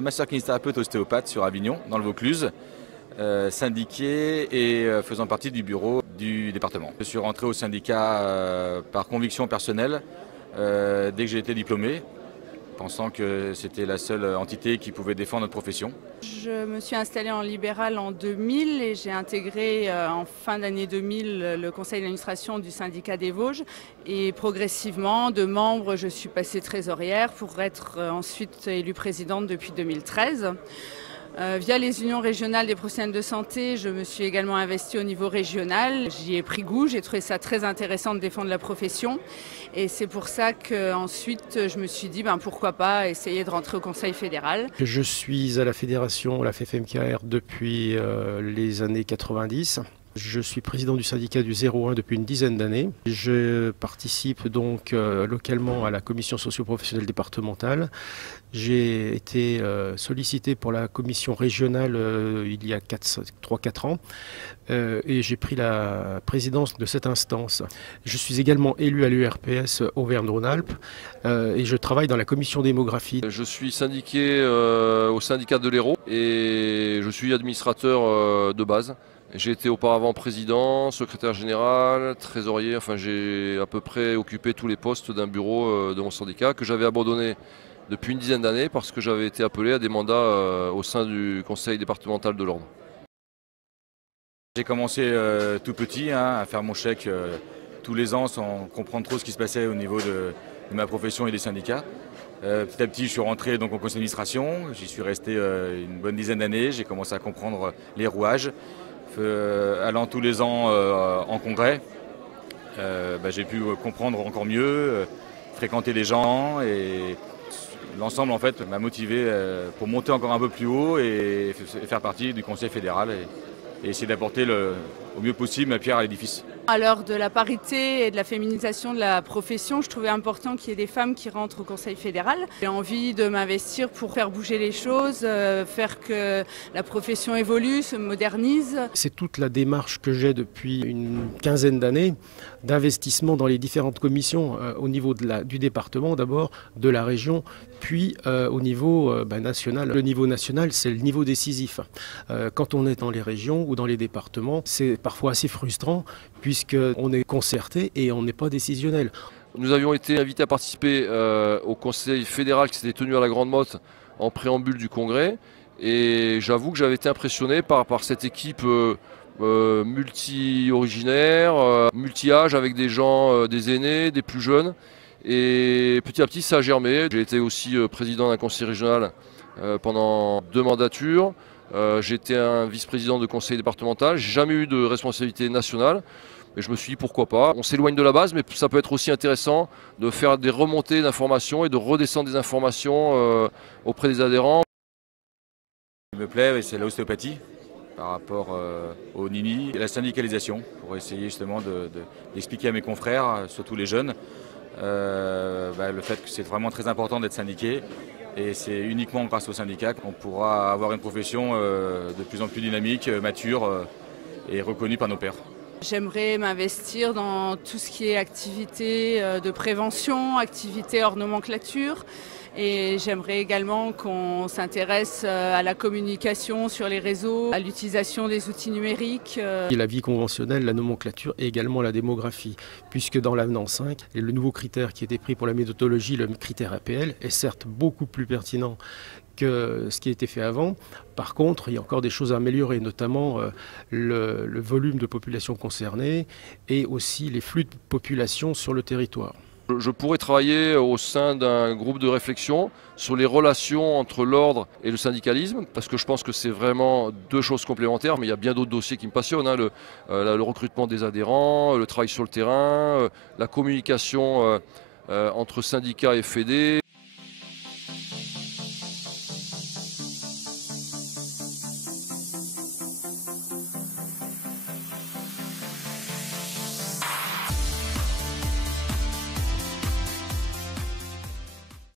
Master kinésithérapeute ostéopathe sur Avignon, dans le Vaucluse, syndiqué et faisant partie du bureau du département. Je suis rentré au syndicat par conviction personnelle dès que j'ai été diplômé, pensant que c'était la seule entité qui pouvait défendre notre profession. Je me suis installée en libéral en 2000 et j'ai intégré en fin d'année 2000 le conseil d'administration du syndicat des Vosges. Et progressivement, de membre, je suis passée trésorière pour être ensuite élue présidente depuis 2013. Via les unions régionales des professionnels de santé, je me suis également investie au niveau régional. J'y ai pris goût, j'ai trouvé ça très intéressant de défendre la profession. Et c'est pour ça qu'ensuite je me suis dit pourquoi pas essayer de rentrer au Conseil fédéral. Je suis à la fédération, la FFMKR, depuis les années 90. Je suis président du syndicat du 01 depuis une dizaine d'années. Je participe donc localement à la commission socio-professionnelle départementale. J'ai été sollicité pour la commission régionale il y a 3-4 ans et j'ai pris la présidence de cette instance. Je suis également élu à l'URPS Auvergne-Rhône-Alpes et je travaille dans la commission démographie. Je suis syndiqué au syndicat de l'Hérault et je suis administrateur de base. J'ai été auparavant président, secrétaire général, trésorier, enfin j'ai à peu près occupé tous les postes d'un bureau de mon syndicat que j'avais abandonné depuis une dizaine d'années parce que j'avais été appelé à des mandats au sein du conseil départemental de l'Ordre. J'ai commencé tout petit à faire mon chèque tous les ans sans comprendre trop ce qui se passait au niveau de ma profession et des syndicats. Petit à petit, je suis rentré donc au conseil d'administration, j'y suis resté une bonne dizaine d'années, j'ai commencé à comprendre les rouages. Allant tous les ans en congrès, j'ai pu comprendre encore mieux, fréquenter les gens et l'ensemble en fait m'a motivé pour monter encore un peu plus haut et faire partie du conseil fédéral et essayer d'apporter au mieux possible ma pierre à l'édifice. À l'heure de la parité et de la féminisation de la profession, je trouvais important qu'il y ait des femmes qui rentrent au Conseil fédéral. J'ai envie de m'investir pour faire bouger les choses, faire que la profession évolue, se modernise. C'est toute la démarche que j'ai depuis une quinzaine d'années d'investissement dans les différentes commissions au niveau du département d'abord, de la région, puis au niveau national. Le niveau national, c'est le niveau décisif. Quand on est dans les régions ou dans les départements, c'est parfois assez frustrant puisqu'on est concerté et on n'est pas décisionnel. Nous avions été invités à participer au conseil fédéral qui s'était tenu à la Grande Motte en préambule du congrès et j'avoue que j'avais été impressionné par cette équipe multi-originaire, multi-âge avec des gens, des aînés, des plus jeunes. Et petit à petit ça a germé. J'ai été aussi président d'un conseil régional pendant 2 mandatures. J'ai été un vice-président de conseil départemental. J'ai jamais eu de responsabilité nationale. Mais je me suis dit pourquoi pas. On s'éloigne de la base, mais ça peut être aussi intéressant de faire des remontées d'informations et de redescendre des informations auprès des adhérents. Ce qui me plaît, c'est l'ostéopathie par rapport au NINI et la syndicalisation pour essayer justement d'expliquer à mes confrères, surtout les jeunes, le fait que c'est vraiment très important d'être syndiqué. Et c'est uniquement grâce au syndicat qu'on pourra avoir une profession de plus en plus dynamique, mature et reconnue par nos pairs. J'aimerais m'investir dans tout ce qui est activité de prévention, activité hors nomenclature. Et j'aimerais également qu'on s'intéresse à la communication sur les réseaux, à l'utilisation des outils numériques. La vie conventionnelle, la nomenclature et également la démographie, puisque dans l'avenant 5, le nouveau critère qui a été pris pour la méthodologie, le critère APL, est certes beaucoup plus pertinent que ce qui a été fait avant. Par contre, il y a encore des choses à améliorer, notamment le volume de population concernée et aussi les flux de population sur le territoire. Je pourrais travailler au sein d'un groupe de réflexion sur les relations entre l'ordre et le syndicalisme, parce que je pense que c'est vraiment 2 choses complémentaires, mais il y a bien d'autres dossiers qui me passionnent, le recrutement des adhérents, le travail sur le terrain, la communication entre syndicats et fédés.